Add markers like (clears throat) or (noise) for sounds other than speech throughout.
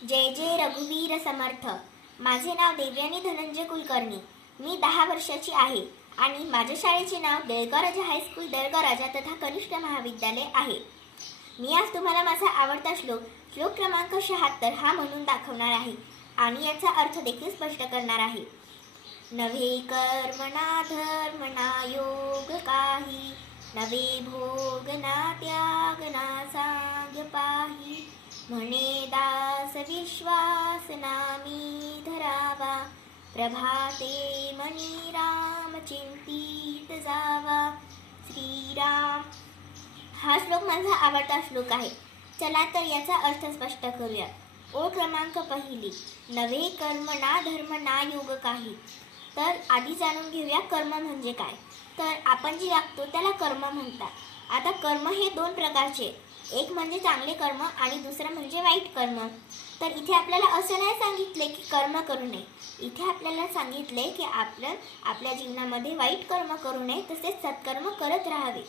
जय जय रघुवीर समर्थ. माझे नाव देवयानी धनंजय कुलकर्णी. मी दहा वर्षाची आहे आणि माझ्या शाळेचे नाव देळगवराजा हायस्कूल देळगाव राजा तथा कनिष्ठ महाविद्यालय आहे. मी आज तुम्हाला माझा आवडता श्लोक श्लोक क्रमांक शहात्तर हा म्हणून दाखवणार आहे आणि याचा अर्थ देखील स्पष्ट करणार आहे. नवे कर्मणा धर्मणा योग काही नवे भोग ना त्याग ना सांग पाही. म्हणे दा विश्वास नामी धरावा प्रभाते मनी राम चिंतित जावा श्रीराम हा श्लोक माझा आवडता श्लोक आहे. चला तर याचा अर्थ स्पष्ट करूया. ओळ क्रमांक पहिली नवे कर्म ना धर्म ना योग काही. तर आधी जाणून घेऊया कर्म म्हणजे काय. तर आपण जे वागतो त्याला कर्म म्हणतात. आता कर्म हे दोन प्रकारचे एक म्हणजे चांगले कर्म आणि दुसरं म्हणजे वाईट कर्म. तर इथे आपल्याला असं नाही सांगितले की कर्म करू नये. इथे आपल्याला सांगितले की आपलं आपल्या जीवनामध्ये वाईट कर्म करू नये तसेच सत्कर्म करत राहावे.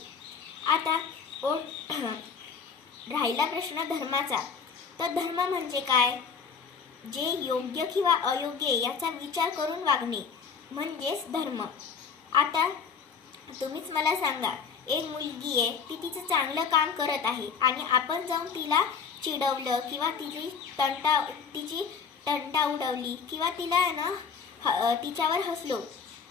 आता ओ (clears throat) राहिला प्रश्न धर्माचा. तर धर्म म्हणजे काय? जे योग्य किंवा अयोग्य याचा विचार करून वागणे म्हणजेच धर्म. आता तुम्हीच मला सांगा एक मुलगी आहे ती तिचं चांगलं काम करत आहे आणि आपण जाऊन तिला चिडवलं किंवा तिची तंटा तिची तंटा उडवली किंवा तिला आहे ना ह- तिच्यावर हसलो.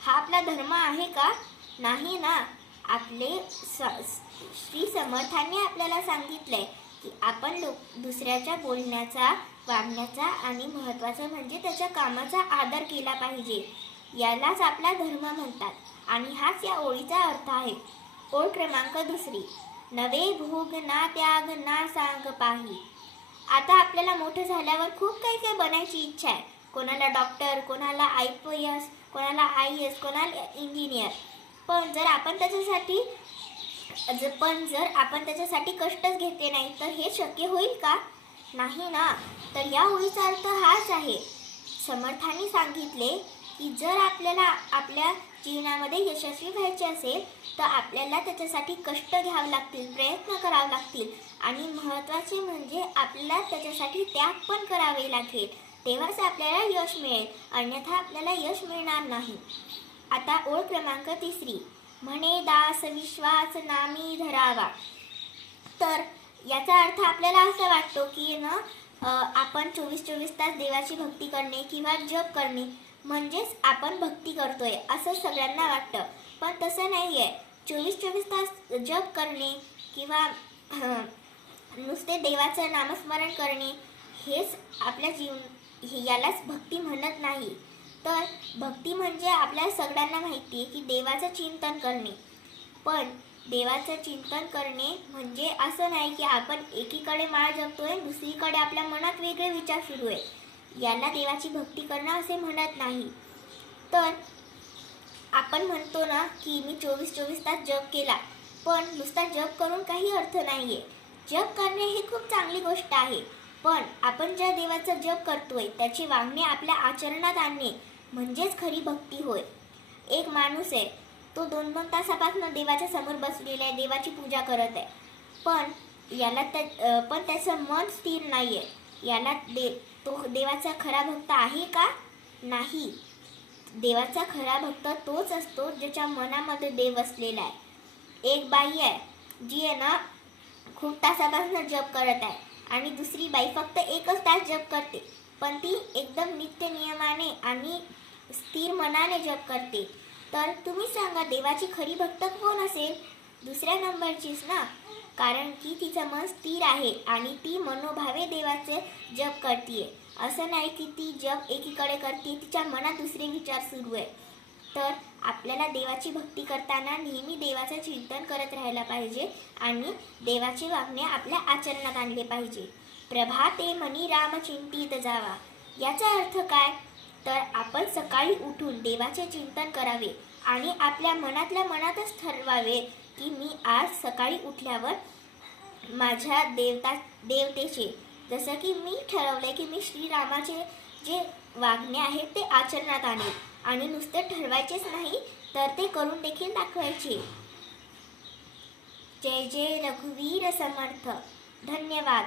हा आपला धर्म आहे का? नाही ना. आपले स- श्री समर्थांनी आपल्याला सांगितलंय की आपण लोक दुसऱ्याच्या बोलण्याचा वागण्याचा आणि महत्त्वाचं म्हणजे त्याच्या कामाचा आदर केला पाहिजे. यालाच आपला धर्म म्हणतात आणि हाच या ओळीचा अर्थ आहे. ओळ क्रमांक दुसरी. नवे भोग ना त्याग ना सांग पाही. आता आपल्याला मोठं झाल्यावर खूप काही काही बनायची इच्छा आहे. कोणाला डॉक्टर कोणाला आय पी एस कोणाला आय एस कोणाला इंजिनियर पण जर आपण त्याच्यासाठी जर पण जर आपण त्याच्यासाठी कष्टच घेतले नाही तर हे शक्य होईल का? नाही ना. तर या ओळीचा अर्थ हाच आहे. समर्थांनी सांगितले की जर आपल्याला आपल्या जीवनामध्ये यशस्वी व्हायचे असेल तर आपल्याला त्याच्यासाठी कष्ट घ्यावे लागतील प्रयत्न करावे लागतील. आणि महत्त्वाचे म्हणजे आपल्याला त्याच्यासाठी त्याग पण करावे लागेल. तेव्हाच आपल्याला यश मिळेल. अन्यथा आपल्याला यश मिळणार नाही. आता ओळ क्रमांक तिसरी. म्हणे दास विश्वास नामी धरावा. तर याचा अर्थ आपल्याला असं वाटतो की ना आपण चोवीस चोवीस तास देवाची भक्ती करणे किंवा जप करणे म्हणजेच आपण भक्ती करतोय असं सगळ्यांना वाटतं. पण तसं नाही आहे चोवीस चोवीस तास जप करणे किंवा नुसते देवाचं नामस्मरण करणे हेच आपल्या जीवन हे यालाच भक्ती म्हणत नाही. तर भक्ती म्हणजे आपल्या सगळ्यांना माहिती आहे की देवाचं चिंतन करणे. पण देवाचं चिंतन करणे म्हणजे असं नाही की आपण एकीकडे माळ जपतोय दुसरीकडे आपल्या मनात वेगळे विचार सुरू आहे याला देवाची भक्ती करणं असे म्हणत नाही. तर आपण म्हणतो ना की मी चोवीस चोवीस तास जप केला पण नुसता जप करून काही अर्थ नाही आहे जप करणे ही खूप चांगली गोष्ट आहे पण आपण ज्या देवाचा जप करतोय त्याची वागणे आपल्या आचरणात आणणे म्हणजेच खरी भक्ती होय. एक माणूस आहे तो दोन दोन तासापासून देवाच्या समोर बसलेला आहे देवाची पूजा करत आहे. पण याला त्या पण त्याचं मन स्थिर नाही आहे याला दे तो देवाचा खरा भक्त आहे का? नाही. देवाचा खरा भक्त तोच असतो ज्याच्या मनामध्ये देव असलेला आहे. एक बाई आहे जी आहे ना खूप तासापासून जप करत आहे आणि दुसरी बाई फक्त एकच तास जप करते. पण ती एकदम नित्य नियमाने आणि स्थिर मनाने जप करते. तर तुम्ही सांगा देवाची खरी भक्त कोण असेल? दुसऱ्या नंबरचीच ना. कारण की तिचं मन स्थिर आहे आणि ती मनोभावे देवाचे जप करते असं नाही की ती जप एकीकडे करते तिच्या मनात दुसरे विचार सुरू आहे. तर आपल्याला देवाची भक्ती करताना नेहमी देवाचं चिंतन करत राहायला पाहिजे आणि देवाचे वागणे आपल्या आचरणात आणले पाहिजे. प्रभाते मनी राम चिंतित जावा. याचा अर्थ काय? तर आपण सकाळी उठून देवाचे चिंतन करावे आणि आपल्या मनातल्या मनातच ठरवावे. की मी आज सकाळी उठल्यावर माझ्या देवता देवतेचे जसं की मी ठरवलंय की मी श्रीरामाचे जे वागणे आहे ते आचरणात आणेल. आणि नुसते ठरवायचेच नाही तर ते करून देखील दाखवायचे. जय जय रघुवीर समर्थ. धन्यवाद.